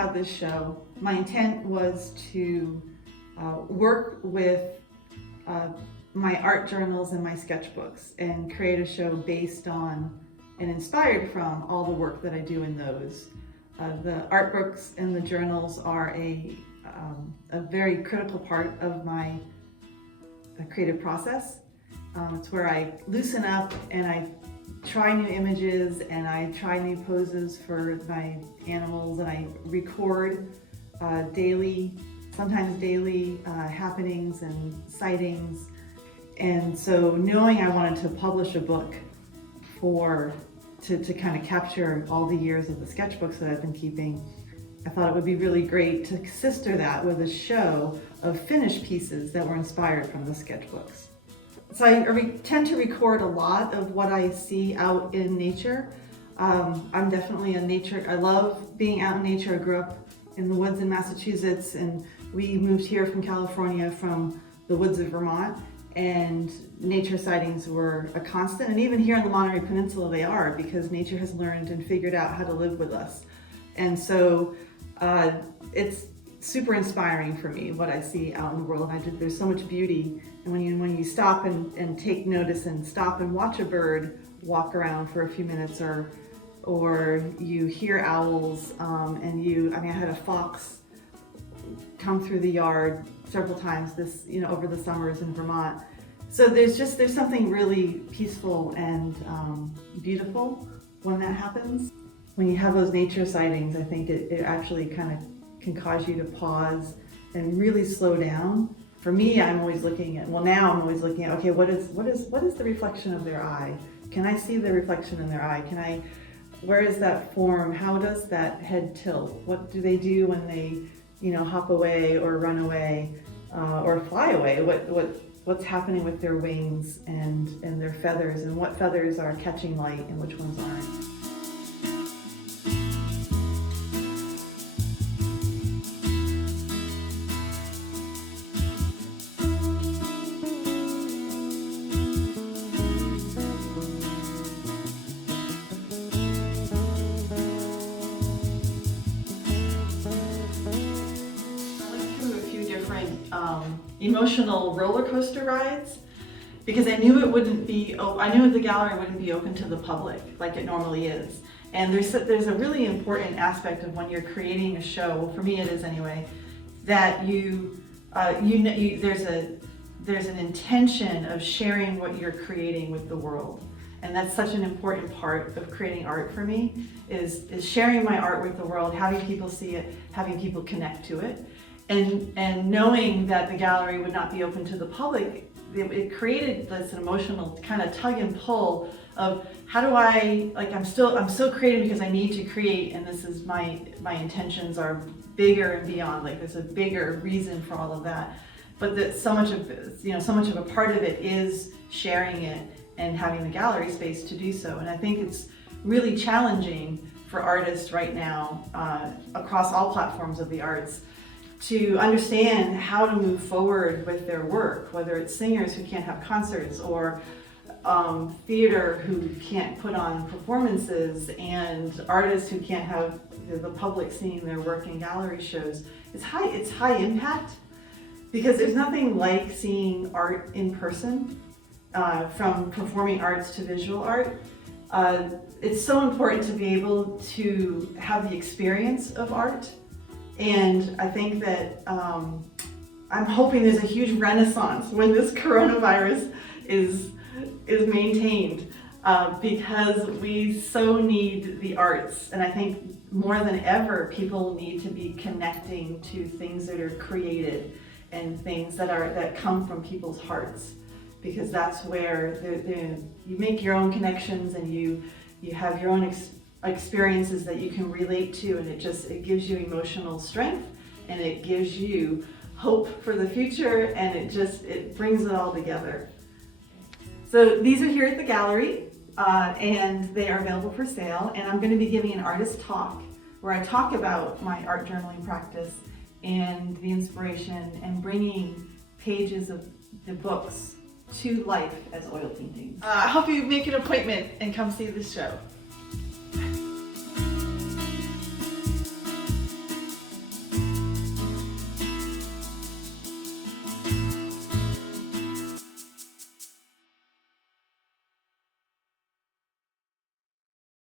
have this show, my intent was to work with my art journals and my sketchbooks and create a show based on and inspired from all the work that I do in those. The art books and the journals are a very critical part of my creative process. It's where I loosen up and I try new images and I try new poses for my animals, and I record daily, sometimes daily happenings and sightings. And so knowing I wanted to publish a book to kind of capture all the years of the sketchbooks that I've been keeping, I thought it would be really great to sister that with a show of finished pieces that were inspired from the sketchbooks. So I tend to record a lot of what I see out in nature. I'm definitely I love being out in nature. I grew up in the woods in Massachusetts, and we moved here from California from the woods of Vermont, and nature sightings were a constant. And even here on the Monterey Peninsula they are, because nature has learned and figured out how to live with us. And so it's super inspiring for me what I see out in the world. There's so much beauty, and when you stop and take notice and stop and watch a bird walk around for a few minutes, or you hear owls, and I had a fox come through the yard several times over the summers in Vermont. So there's something really peaceful and beautiful when that happens. When you have those nature sightings, I think it actually kind of can cause you to pause and really slow down. For me, now I'm always looking at, okay, what is the reflection of their eye? Can I see the reflection in their eye? Where is that form? How does that head tilt? What do they do when they, hop away or run away, or fly away? What's happening with their wings and their feathers, and what feathers are catching light and which ones aren't? Emotional roller coaster rides, because I knew the gallery wouldn't be open to the public like it normally is. And there's a really important aspect of when you're creating a show, well, for me it is anyway, that there's an intention of sharing what you're creating with the world. And that's such an important part of creating art for me, is sharing my art with the world, having people see it, having people connect to it. And knowing that the gallery would not be open to the public, it created this emotional kind of tug and pull of how do I'm still creating because I need to create, and this is my intentions are bigger and beyond, there's a bigger reason for all of that. But that so much of a part of it is sharing it and having the gallery space to do so. And I think it's really challenging for artists right now, across all platforms of the arts, to understand how to move forward with their work, whether it's singers who can't have concerts, or theater who can't put on performances, and artists who can't have the public seeing their work in gallery shows. It's high impact, because there's nothing like seeing art in person, from performing arts to visual art. It's so important to be able to have the experience of art. And I think that I'm hoping there's a huge renaissance when this coronavirus is maintained, because we so need the arts. And I think more than ever, people need to be connecting to things that are created and things that come from people's hearts, because that's where you make your own connections, and you have your own experiences that you can relate to, and it gives you emotional strength, and it gives you hope for the future, and it brings it all together. So these are here at the gallery, and they are available for sale, and I'm going to be giving an artist talk where I talk about my art journaling practice and the inspiration, and bringing pages of the books to life as oil paintings. I hope you make an appointment and come see this show.